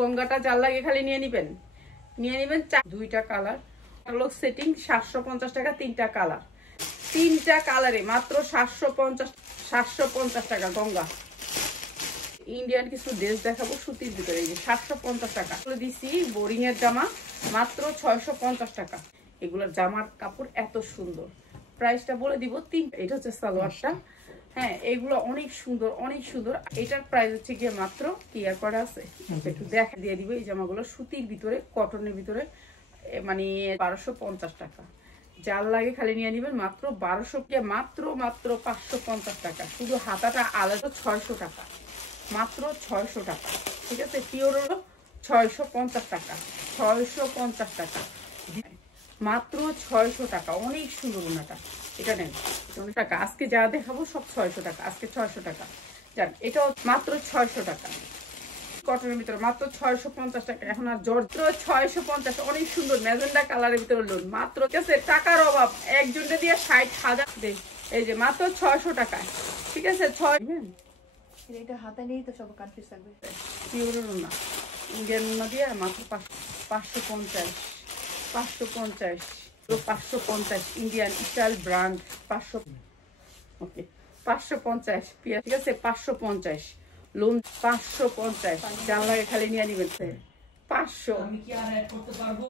গঙ্গাটা যার লাগে খালি নিয়ে নিবেন দুইটা কালার ক্যাটালগ সেটিং 750 টাকা, তিনটা কালার, তিনটা কালারে মাত্র 750 টাকা। গঙ্গা ইন্ডিয়ান কিছু ড্রেস দেখাবো সুতির ভিতরে, এই যে 750 টাকা দিছি। বোরিং এর জামা মাত্র 650 টাকা। এগুলোর জামার কাপড় এত সুন্দর, প্রাইসটা বলে দিব 3। এটা হচ্ছে সালোয়ারটা, হ্যাঁ এগুলো অনেক সুন্দর অনেক সুন্দর। এটার প্রাইস হচ্ছে গিয়ে মাত্র ক্লিয়ার করা আছে, একটু দেখা দিয়ে দিব। এই জামাগুলো সুতির ভিতরে, কটনের ভিতরে, মানে 1250 টাকা। যার লাগে খালি নিয়ে নিবেন মাত্র 1200 কে মাত্র 550 টাকা। শুধু হাতাটা আলাদা 600 টাকা, মাত্র 600 টাকা। ঠিক আছে, পিওর হলো 650 টাকা, 650 টাকা, মাত্র 600 টাকা। অনেক সুন্দর ওনাটা, এটা নেন টাকা। আজকে যা দেখাবো সব 600 টাকা, আজকে 600 টাকা। যান, এটাও মাত্র 600 টাকা। কটনের ভিতরে মাত্র 650 টাকা। এখন আর জর্জ 650, অনেক সুন্দর ম্যাজেন্ডা কালারের ভিতরে লোন মাত্র। ঠিক আছে, টাকার অভাব একজনটা দিয়ে 60,000 দেয়। এই যে মাত্র 600 টাকা। ঠিক আছে, 6 এটা হাতে নেই তো সব কনফিউজ থাকবে। পিওর না, ইন্ডিয়ান উন্না দিয়ে মাত্র 550, 550, 550 ইন্ডিয়ান স্টাইল ব্র্যান্ড 500। ওকে 550 পিয়া। ঠিক আছে, 550 লোন 550। যার লাগে খালি নিয়ে নিবেন 500।